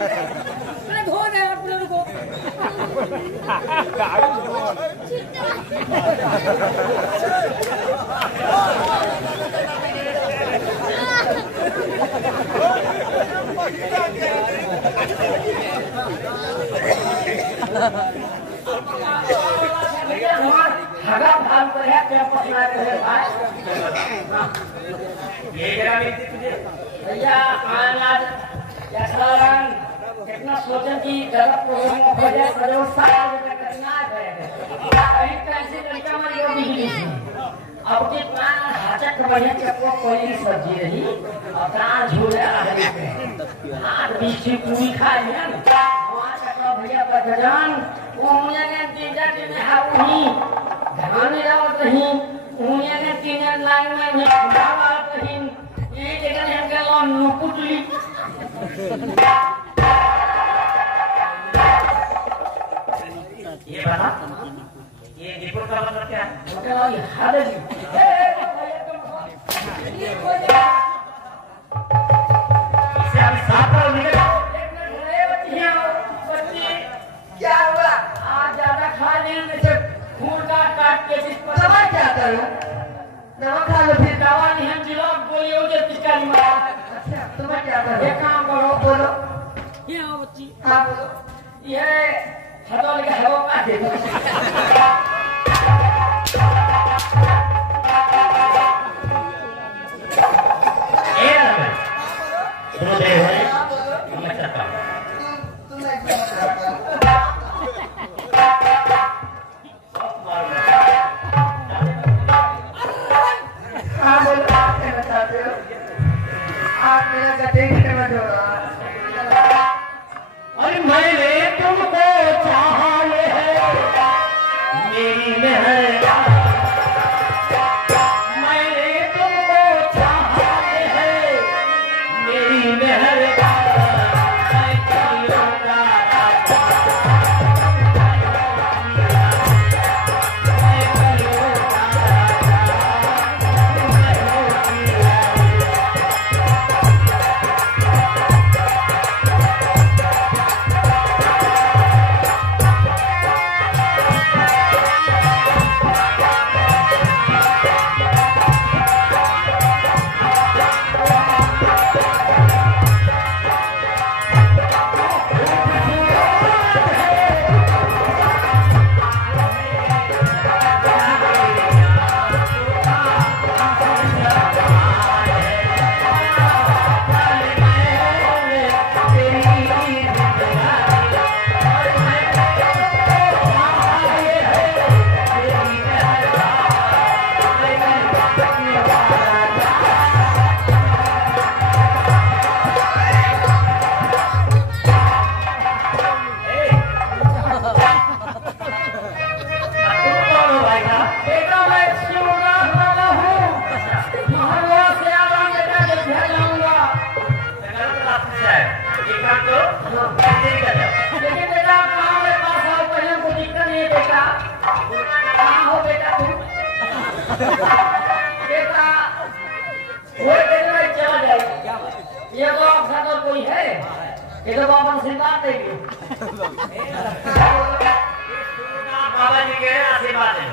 मैं धो दे आप लोगों को हगा भाग पर है क्या पकड़ा रहे भाई ये जरा मिलती तुझे भैया आनाज या सारंग कितना सोचन की जगत को हम खोजे करोड़ साल तक करना है कहीं कैसे लड़का मर गया बिजली से अब कितना हाचक बढ़िया चक्को कोई सब्जी रही और कहाँ झूले रही हाथ बीची पूरी खाई है वहाँ चक्को भैया पर गजान वो मुझे ने तीजा के में हाउही धान आवत रही उन्हें ने तीन लाइन में आवत रही ये जगह हम के लो नुकुटली ये बता ये रिपोर्ट का मतलब क्या है मतलब ये हादसी इसे हम साथ और निकल क्या हुआ आज ज्यादा खा लिए में से खून काट के जिस पर दवा क्या करूं दवा खा लो फिर दवा नहीं हम जिलाब गोली हो जाए पिचकारी मारा अच्छा तुम्हें क्या करो ये काम करो बोलो ये आओ बच्ची हाँ बोलो ये हटो लेके हवा मार दे ये ना सुनो दे भाई मैं चलता हूँ अरे मैंने तुमको चाहा ये है मेरी मेहरा मैंने तुमको चाहा ये है मेरी मेहरा ये तो बाबा से बात है बाबा जी के आशीर्वाद है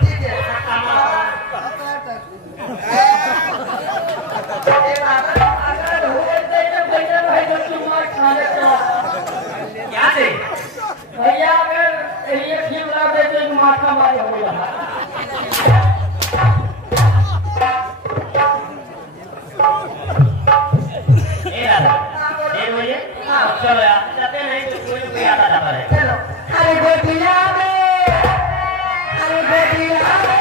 क्या थे भैया अगर ये ठीक लग रहे तो माथा मारे हो गया चलो यार जाते नहीं तो कोई आता जाता है चलो अरे गोटिया में अरे गोटिया में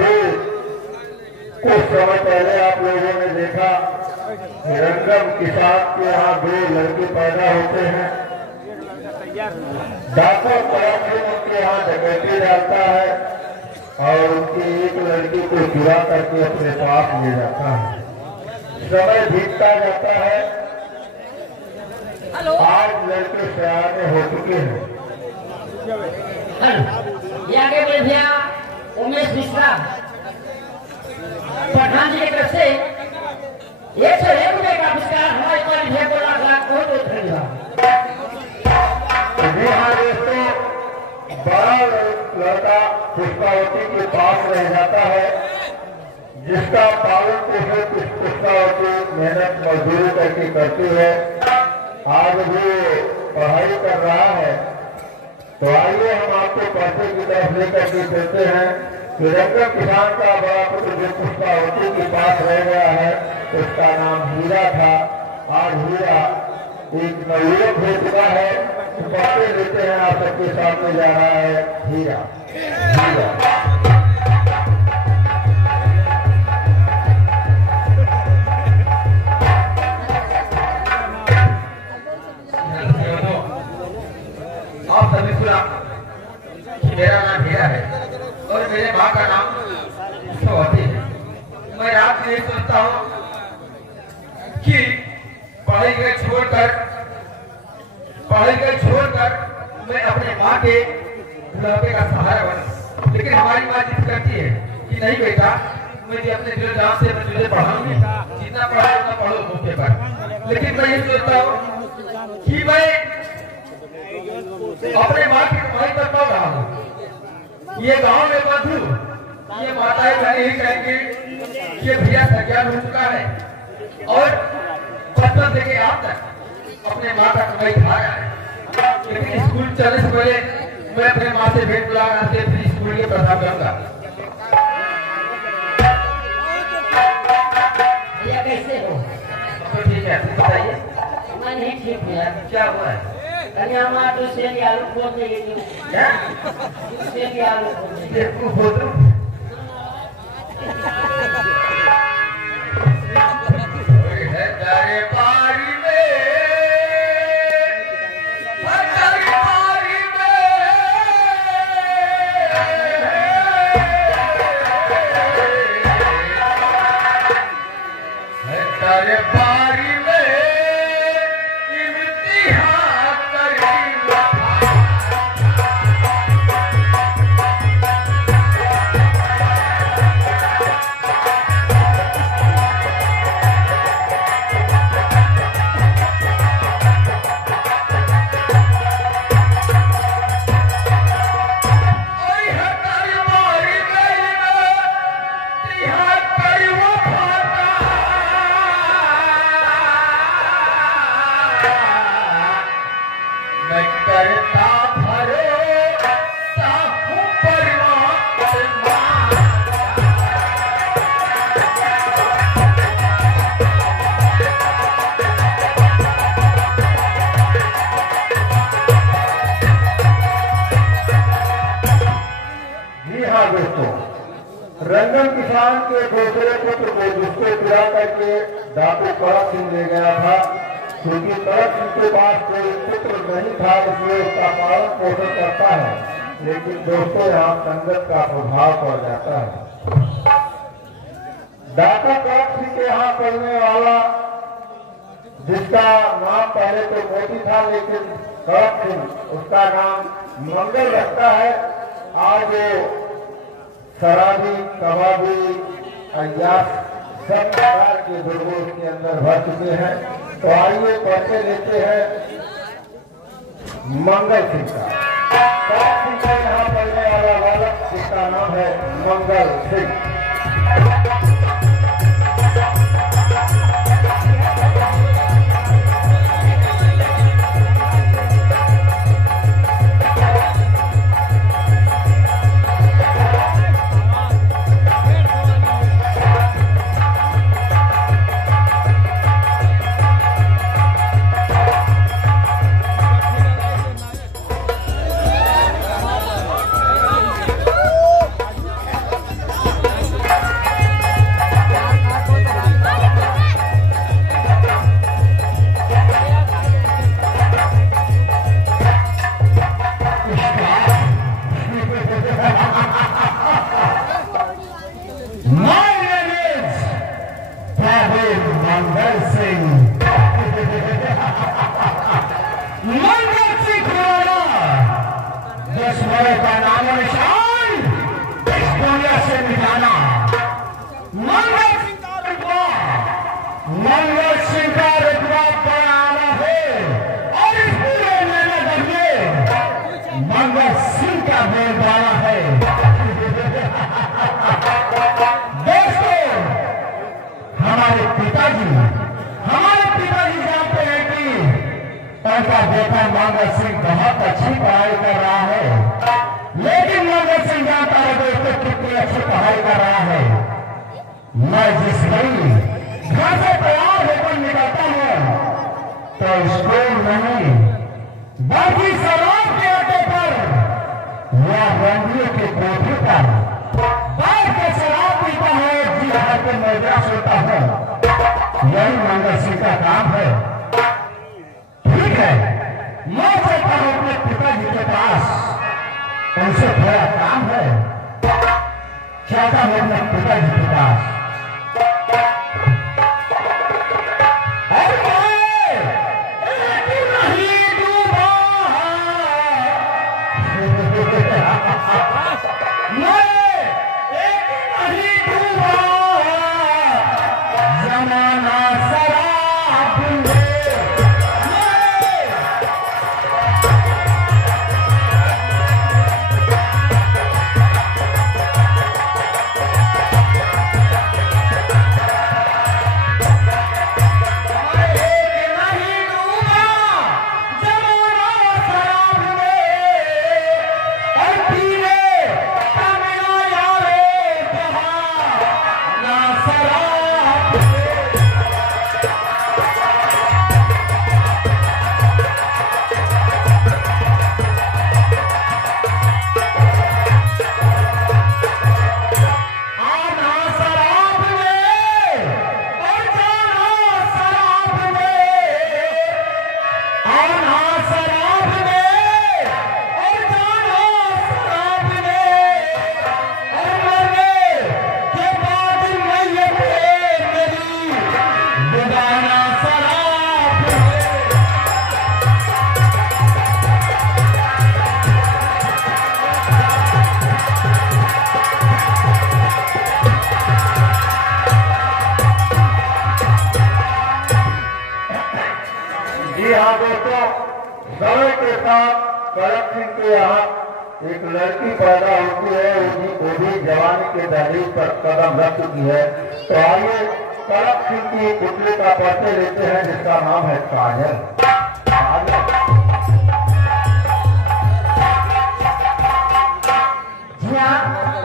अभी कुछ समय पहले आप लोगों ने देखा रंगम किसान के यहाँ 2 लड़के पैदा होते हैं। डॉक्टर पराक्रम उनके यहाँ डकैती डालता है और उनकी एक लड़की को चुरा करके अपने पास ले जाता है। समय बीतता जाता है। आज लड़के सयाने हो चुके हैं। आगे बोले भैया उमेश मिश्रा पठान जी की तरफ से 101 रुपए का पुरस्कार हमारे पर भैया को लाख बहुत धन्यवाद। जी हाँ दोस्तों, बड़ा लड़का पुष्पावती के पास रह जाता है, जिसका पालन पोषण पुष्पावती मेहनत मजदूरी करके करती है। आज भी पढ़ाई कर रहा है। तो आइए हम आपको पर्चे की तरफ लेकर के चलते हैं कि रंगम किसान का बड़ा पुत्र जो पुष्पावती के पास रह गया है, उसका नाम हीरा था। आज हीरा एक नवयुवक हो चुका है। तो पर्चे लेते हैं, आप सबके सामने जा रहा है हीरा। आप सभी सुना कि मेरा नाम हीरा है और मेरे माँ का नाम पुष्पावती है। मैं रात में सोचता हूँ कि पढ़ाई के छोड़कर मैं अपने माँ के बुढ़ापे का सहारा बनूं। लेकिन हमारी माँ जिद करती है कि नहीं बेटा, मुझे अपने दिल जान से मैं तुझे पढ़ाऊंगी, जितना पढ़ो उतना पढ़ो मौके पर। लेकिन मैं ये सोचता हूँ कि मैं अपने माँ की कमाई कर पा रहा हूँ। ये गांव में बंधु, ये माताएं बहनें ही कहेंगे ये भैया सज्ञान हो चुका है और बचपन से आज तक अपने माँ का कमाई खा रहा है। लेकिन स्कूल चलने से पहले मैं अपने माँ से भेंट मुलाकात से फिर स्कूल के प्रधान करूंगा। भैया कैसे हो? तो ठीक है, बताइए। मैं नहीं ठीक हूँ यार। क्या हुआ है? अरे हमारा तो सेल आलू खोल देंगे जो क्या? सेल आलू खोल देंगे। देखो फोटो तेरे बारी में रंगम किसान के दूसरे पुत्र को जिसको चुरा करके डाकू करक सिंह ले गया था, क्योंकि करक सिंह के पास कोई पुत्र नहीं था, इसलिए उसका पालन पोषण करता है। लेकिन दोस्तों यहाँ संगत का प्रभाव पड़ जाता है। डाकू करक सिंह के यहाँ पढ़ने वाला जिसका नाम पहले तो मोती था, लेकिन करक सिंह उसका नाम मंगल रखता है। आज शराबी, कबाबी, अय्यास सब प्रकार के दुर्गुण उसके अंदर भर चुके हैं। तो आइए पढ़ते लेते हैं मंगल सिंह का। करक सिंह का यहाँ पढ़ने वाला बालक जिसका नाम है Mangal Singh. My name is Prabhu Mangal Singh. Mangal Singh Khurana, दुश्मनों का नाम निशान इस दुनिया से मिटाना। मंगल सिंह का रुतबा बढ़ाना है और इस पूरे नगर में मंगल सिंह का बोलबाला है। दोस्तों, हमारे पिताजी जानते हैं कि उनका बेटा मंगल सिंह बहुत अच्छी पढ़ाई कर रहा है, लेकिन मंगल सिंह जानता है दोस्तों कितनी अच्छी पढ़ाई कर रहा है। मैं जिस घड़ी घर से तैयार होकर निकलता हूँ तो स्कूल नहीं बल्कि सड़क के अड्डे पर या रंगियों के कोठे पर बैठ के शराब पीता हूँ, जी हाथ के मजा सोता हूँ। यही मंगल सिंह का काम है। ठीक है, मैं चलता हूँ अपने पिताजी के पास, उनसे थोड़ा काम है। चलता हूँ अपने पिताजी के पास। समय के साथ करम सिंह के यहाँ एक लड़की पैदा होती है, वो भी जवानी के दहलीज पर कदम रख चुकी है। तो आइए करम सिंह की पुतली का परिचय लेते हैं, जिसका नाम है काजल। जी हाँ,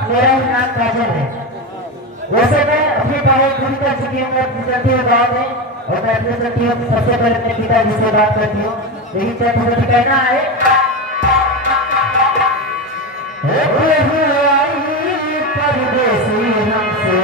मेरा नाम काजल है। वैसे मैं अपनी पढ़ाई पूरी कर चुकी हूँ, मैं चलती हूँ गाँव में और मैं अपने चलती हूँ सबसे पहले अपने पिताजी से बात करती हूँ, लेकिन क्या मुझे कहना है परदेसी हमसे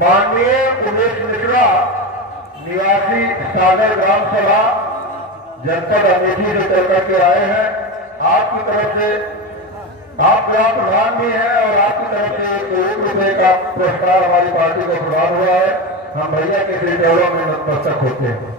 माननीय उमेश मिश्रा निवासी सागर ग्राम सभा जनपद अमेठी से चल करके आए हैं। आपकी तरफ से आप यहाँ प्रधान भी हैं और आपकी तरफ से ₹1 का पुरस्कार हमारी पार्टी को प्रदान हुआ है। हम भैया के श्री चरणों में नतमस्तक होते हैं।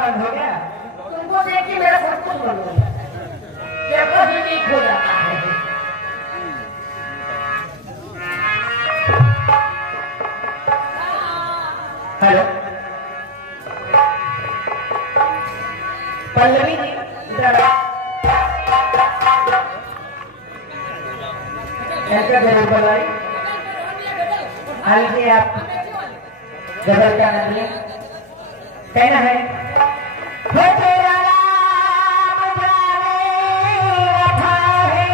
बंद हो पल्लवी जी इधर ऐसा जरूर बनाए। आइए आप गजल का आनंद लें। कहना है हो तेरा नाम जाने वफा है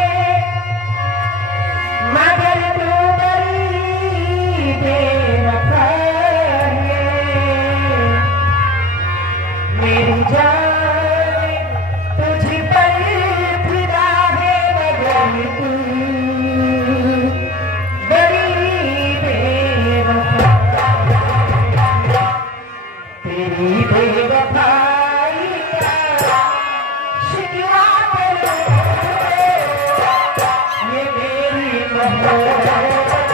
मगर तू बड़ी बेवफा है मेरी जान तुझ पर फिदा है मगर तू बड़ी बेवफा तेरी बेवफाई का शिकवा करो ये मेरी मोहब्बत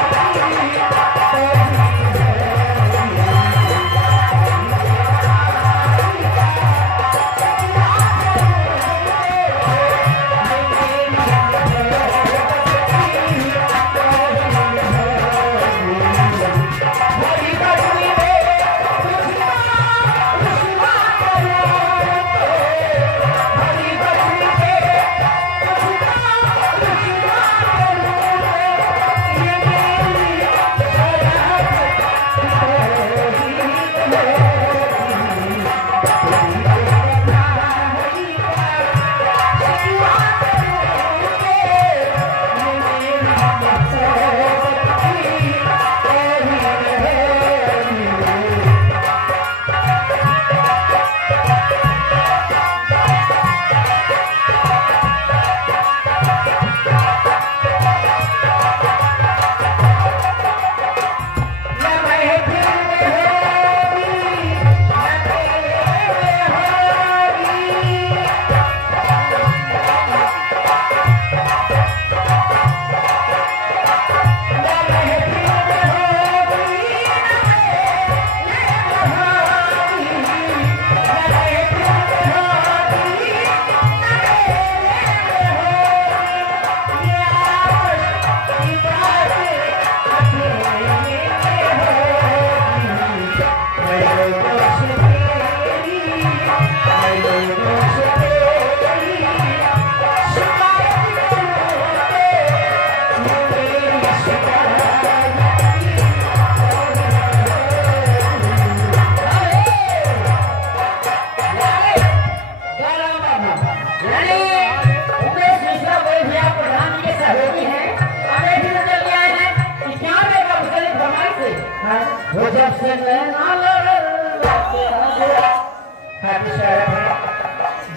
जब से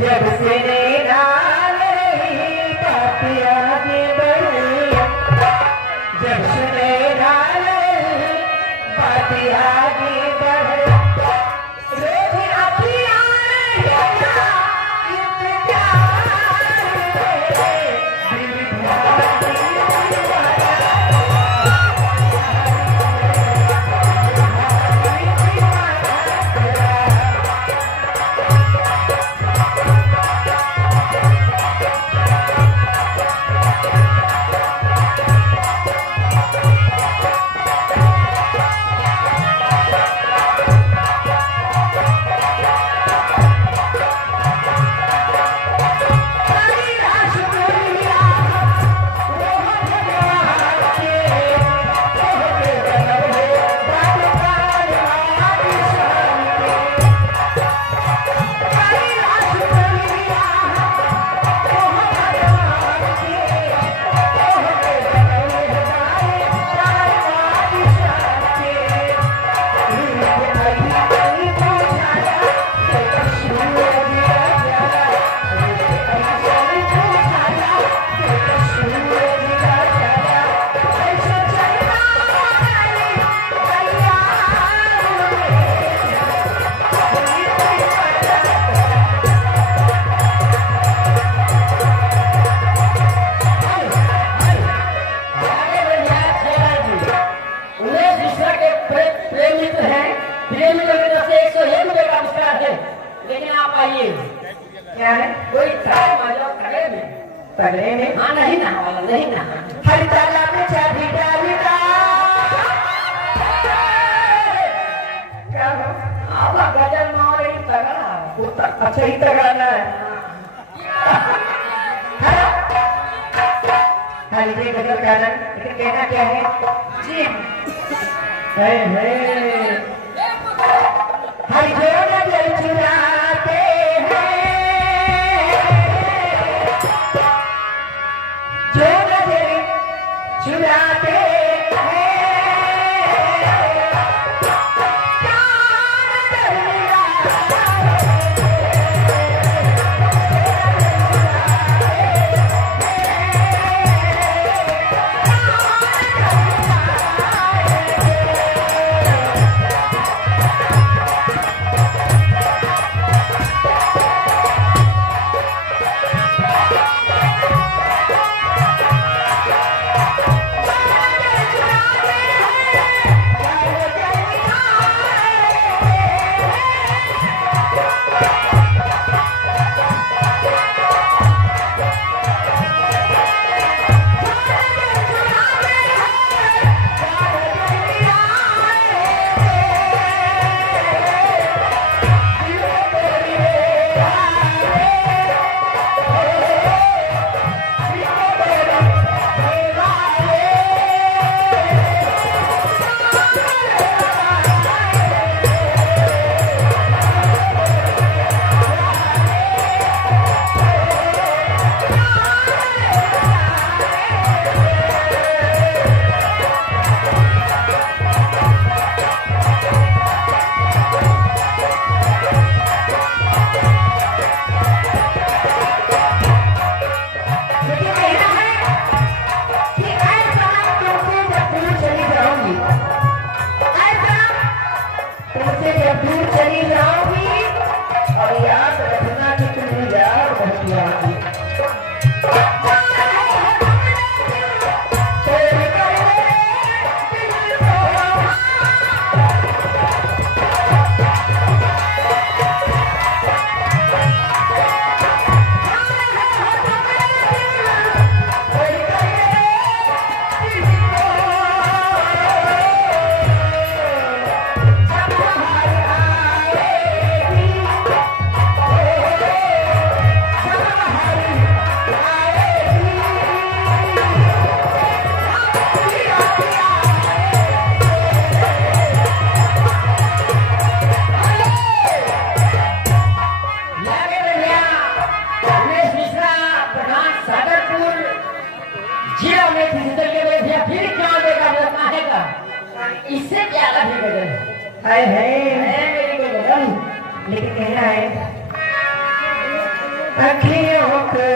जब से आगे बढ़े रोज क्या है? कोई तगड़े में हाँ नहीं ना वाला नहीं ना हर ताला में चाबी डाली क्या हो? आवा गजल मारे तगड़ा अच्छा ही तो गाना है। हाँ लीजिए गजल गाना, लेकिन कहना क्या है जी? हर जो नजर चुराते हैं, जो नजर चुराते हैं, इससे क्या लगी गजल है लेकिन कहना है अखियों को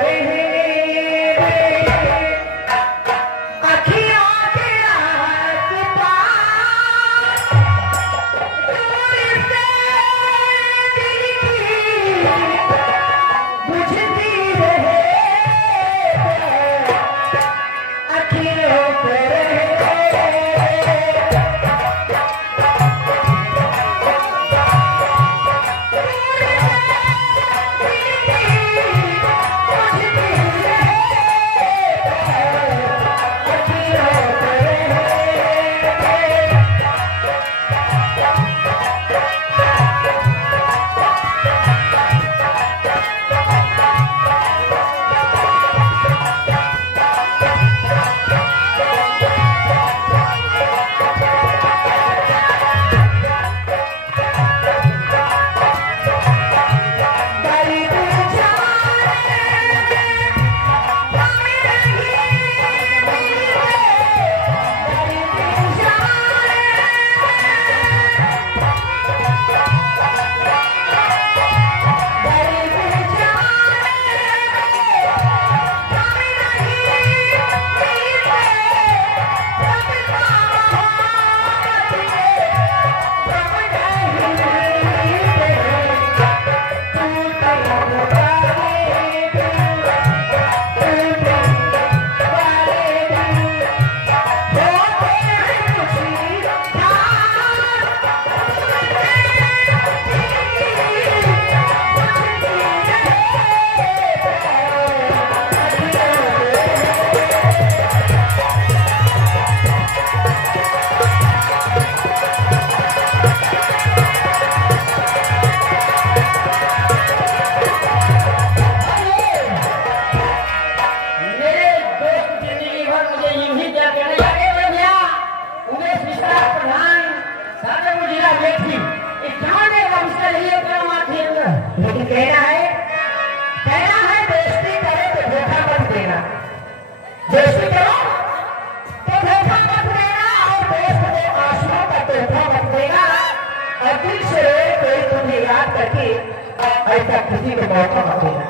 लेकिन कहना है बेइज्जती करो तो धोखा मत देना, बेइज्जती करो तो धोखा मत देना, और दोस्त को आंसुओं का तोहफा मत देना, और दिल से कोई तुम्हें याद करके ऐसा किसी को मौका मत देना।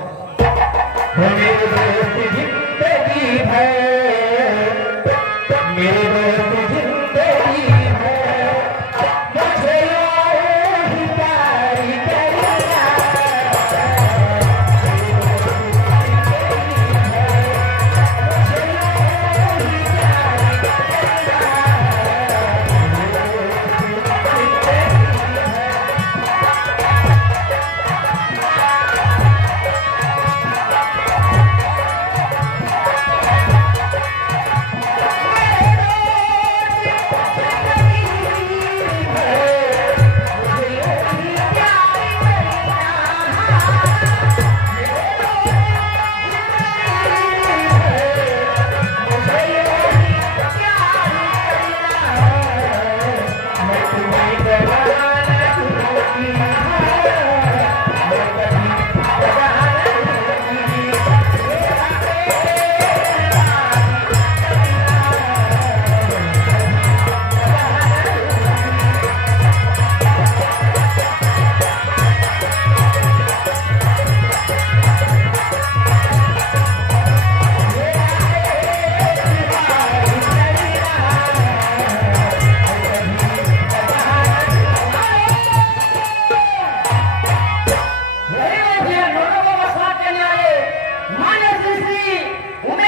मेरे दोस्त जिंदगी है, मेरे दोस्त जिंदगी है, मुझे ही प्यार करना,